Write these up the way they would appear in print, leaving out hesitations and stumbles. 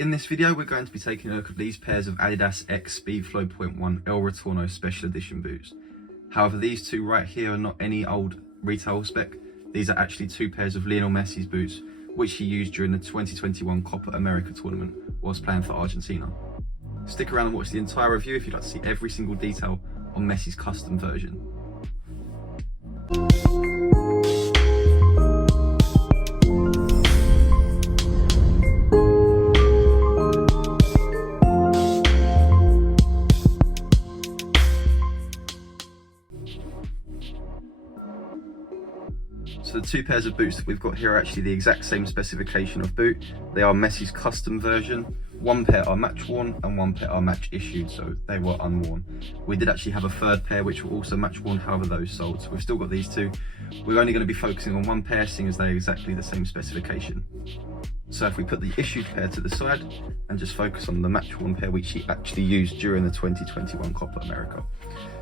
In this video, we're going to be taking a look at these pairs of Adidas X Speedflow.1 El Retorno Special Edition boots. However, these two right here are not any old retail spec. These are actually two pairs of Lionel Messi's boots, which he used during the 2021 Copa América tournament whilst playing for Argentina. Stick around and watch the entire review if you'd like to see every single detail on Messi's custom version. So the two pairs of boots that we've got here are actually the exact same specification of boot. They are Messi's custom version. One pair are match worn and one pair are match issued, so they were unworn. We did actually have a third pair which were also match worn, however those sold. So we've still got these two. We're only going to be focusing on one pair, seeing as they're exactly the same specification. So if we put the issued pair to the side and just focus on the match worn pair which he actually used during the 2021 Copa America.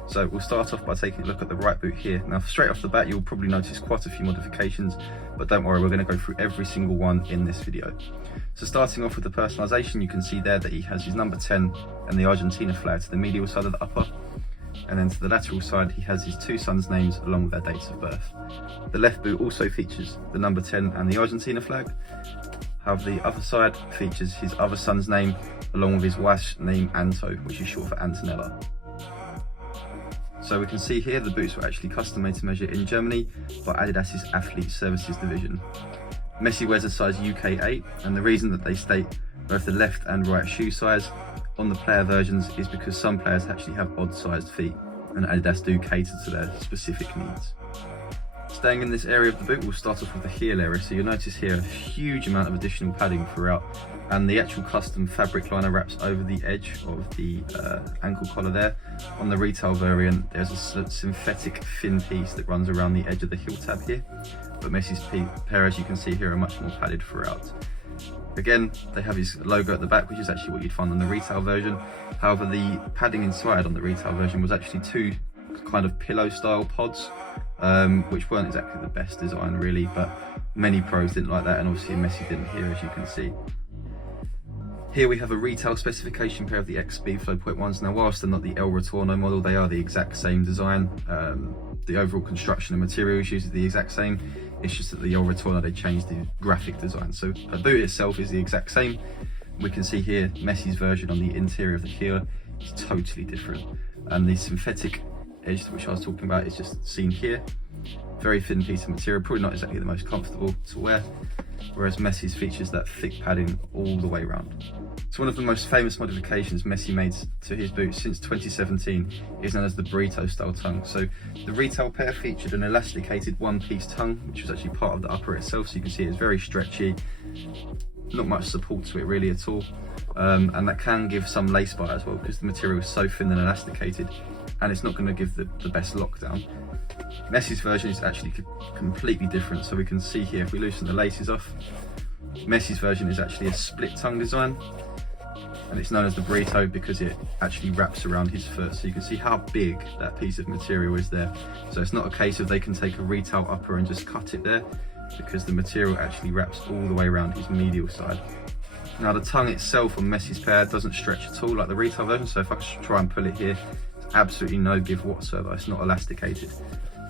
So we'll start off by taking a look at the right boot here. Now straight off the bat you'll probably notice quite a few modifications, but don't worry, we're going to go through every single one in this video. So starting off with the personalisation, you can see there that he has his number 10 and the Argentina flag to the medial side of the upper, and then to the lateral side he has his two sons' names along with their dates of birth. The left boot also features the number 10 and the Argentina flag. However, the other side features his other son's name along with his wife's name Anto, which is short for Antonella. So we can see here the boots were actually custom made to measure in Germany by Adidas's Athlete Services division. Messi wears a size UK 8, and the reason that they state both the left and right shoe size on the player versions is because some players actually have odd sized feet, and Adidas do cater to their specific needs. Staying in this area of the boot, we'll start off with the heel area. So you'll notice here a huge amount of additional padding throughout, and the actual custom fabric liner wraps over the edge of the ankle collar there. On the retail variant, there's a synthetic thin piece that runs around the edge of the heel tab here, but Messi's pair, as you can see here, are much more padded throughout. Again, they have his logo at the back, which is actually what you'd find on the retail version. However, the padding inside on the retail version was actually two kind of pillow style pods, which weren't exactly the best design really, but many pros didn't like that, and obviously Messi didn't here, as you can see. Here we have a retail specification pair of the X Speedflow.1s. Now whilst they're not the El Retorno model, they are the exact same design. The overall construction and materials used are the exact same. It's just that the El Retorno, they changed the graphic design. So the boot itself is the exact same. We can see here Messi's version on the interior of the heel is totally different. And the synthetic edge, which I was talking about, is just seen here. Very thin piece of material, probably not exactly the most comfortable to wear, whereas Messi's features that thick padding all the way around. So one of the most famous modifications Messi made to his boots since 2017 is known as the burrito style tongue. So the retail pair featured an elasticated one-piece tongue, which was actually part of the upper itself, so you can see it's very stretchy, not much support to it really at all, and that can give some lace bite as well because the material is so thin and elasticated, and it's not going to give the best lockdown. Messi's version is actually completely different. So we can see here, if we loosen the laces off, Messi's version is actually a split tongue design, and it's known as the burrito because it actually wraps around his foot. So you can see how big that piece of material is there. So it's not a case of they can take a retail upper and just cut it there, because the material actually wraps all the way around his medial side. Now the tongue itself on Messi's pair doesn't stretch at all like the retail version, so if I try and pull it here, it's absolutely no give whatsoever. It's not elasticated.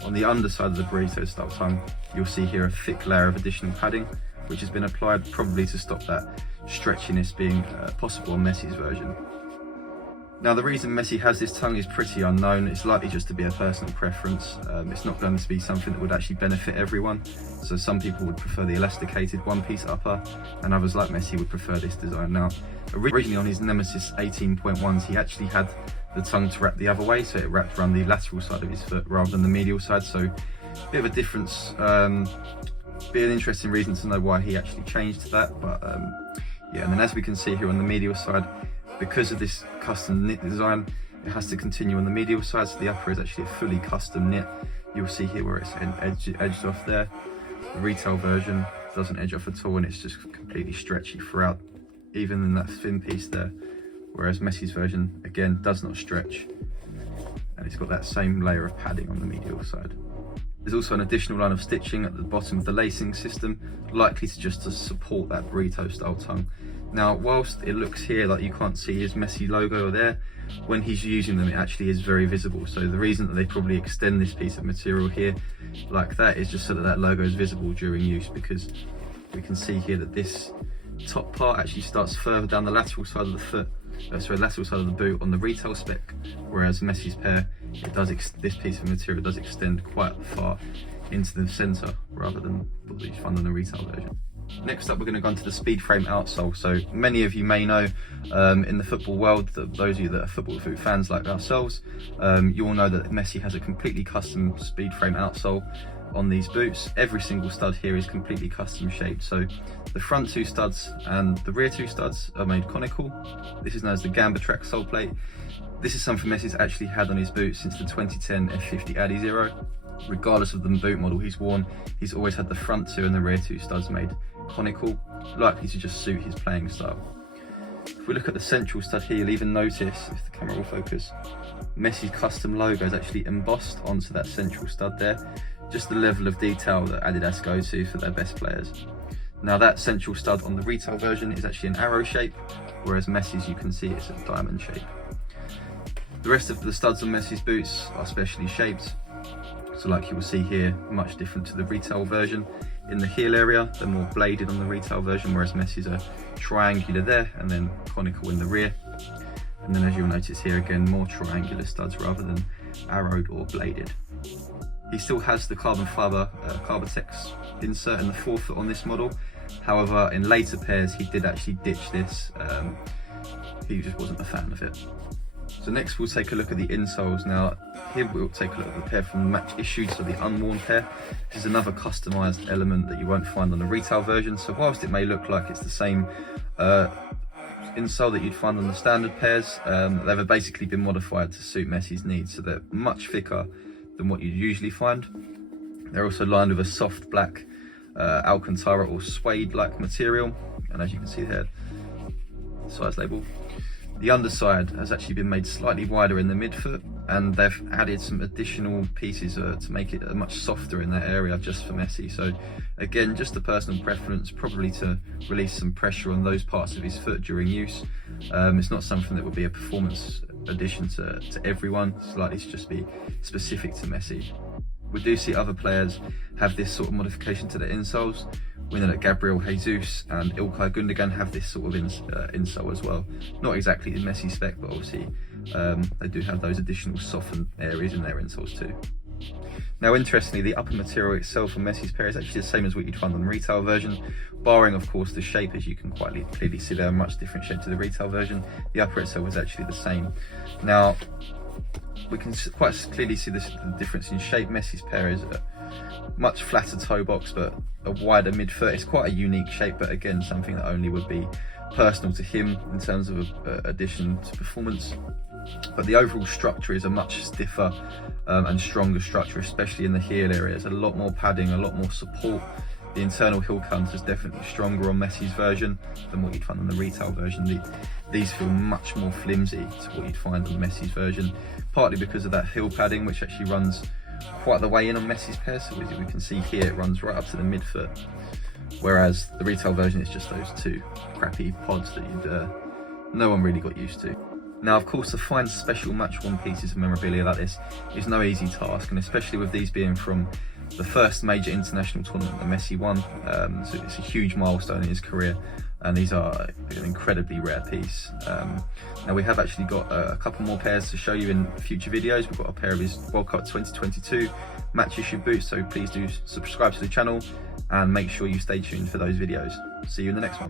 On the underside of the burrito style tongue, you'll see here a thick layer of additional padding, which has been applied probably to stop that stretchiness being possible on Messi's version. Now the reason Messi has this tongue is pretty unknown. It's likely just to be a personal preference. It's not going to be something that would actually benefit everyone. So some people would prefer the elasticated one-piece upper, and others like Messi would prefer this design. Now originally on his Nemesis 18.1s, he actually had the tongue to wrap the other way, so it wrapped around the lateral side of his foot rather than the medial side. So a bit of a difference. Be an interesting reason to know why he actually changed to that, but yeah. And then as we can see here on the medial side, because of this custom knit design, it has to continue on the medial side, so the upper is actually a fully custom knit. You'll see here where it's edged off there. The retail version doesn't edge off at all, and it's just completely stretchy throughout, even in that thin piece there, whereas Messi's version again does not stretch, and it's got that same layer of padding on the medial side. There's also an additional line of stitching at the bottom of the lacing system, likely to just support that burrito style tongue. Now, whilst it looks here like you can't see his Messi logo there, when he's using them, it actually is very visible. So the reason that they probably extend this piece of material here like that is just so that that logo is visible during use, because we can see here that this top part actually starts further down the lateral side of the foot, lateral side of the boot on the retail spec, whereas Messi's pair, this piece of material does extend quite far into the centre rather than what you find on the retail version. Next up, we're going to go into the speed frame outsole. So many of you may know in the football world, that those of you that are football boot fans like ourselves, you all know that Messi has a completely custom speed frame outsole on these boots. Every single stud here is completely custom shaped. So the front two studs and the rear two studs are made conical. This is known as the Gamba Track sole plate. This is something Messi's actually had on his boots since the 2010 F50 Adi Zero. Regardless of the boot model he's worn, he's always had the front two and the rear two studs made conical, likely to just suit his playing style. If we look at the central stud here, you'll even notice, if the camera will focus, Messi's custom logo is actually embossed onto that central stud there. Just the level of detail that Adidas go to for their best players. Now that central stud on the retail version is actually an arrow shape, whereas Messi's, you can see it's a diamond shape. The rest of the studs on Messi's boots are specially shaped. So like you will see here, much different to the retail version. In the heel area, they're more bladed on the retail version, whereas Messi's are triangular there and then conical in the rear. And then as you'll notice here again, more triangular studs rather than arrowed or bladed. He still has the carbon fibre Carbotex insert in the forefoot on this model. However, in later pairs, he did actually ditch this. He just wasn't a fan of it. So next we'll take a look at the insoles. Now here we'll take a look at the pair from the match issued, so the unworn pair. This is another customised element that you won't find on the retail version. So whilst it may look like it's the same insole that you'd find on the standard pairs, they've basically been modified to suit Messi's needs. So they're much thicker than what you'd usually find. They're also lined with a soft black Alcantara or suede-like material. And as you can see here, size label. The underside has actually been made slightly wider in the midfoot, and they've added some additional pieces to make it much softer in that area just for Messi. So again, just a personal preference, probably to release some pressure on those parts of his foot during use. It's not something that would be a performance addition to everyone. It's likely to just be specific to Messi. We do see other players have this sort of modification to their insoles. We know that Gabriel Jesus and Ilkay Gundogan have this sort of insole as well. Not exactly the Messi spec, but obviously they do have those additional softened areas in their insoles too. Now interestingly, the upper material itself on Messi's pair is actually the same as what you'd find on the retail version, barring of course the shape. As you can quite clearly see, they're a much different shape to the retail version. The upper itself is actually the same. Now we can quite clearly see the difference in shape. Messi's pair is a much flatter toe box but a wider midfoot. It's quite a unique shape, but again something that only would be personal to him in terms of addition to performance. But the overall structure is a much stiffer and stronger structure, especially in the heel area. There's a lot more padding, a lot more support. The internal heel count is definitely stronger on Messi's version than what you'd find on the retail version. These feel much more flimsy to what you'd find on Messi's version, partly because of that heel padding, which actually runs quite the way in on Messi's pair. So as we can see here, it runs right up to the midfoot, whereas the retail version is just those two crappy pods that no one really got used to. Now of course, to find special match-worn pieces of memorabilia like this is no easy task, and especially with these being from the first major international tournament that Messi won. So it's a huge milestone in his career, and these are an incredibly rare piece. Now we have actually got a couple more pairs to show you in future videos. We've got a pair of his World Cup 2022 match issue boots, so please do subscribe to the channel and make sure you stay tuned for those videos. See you in the next one.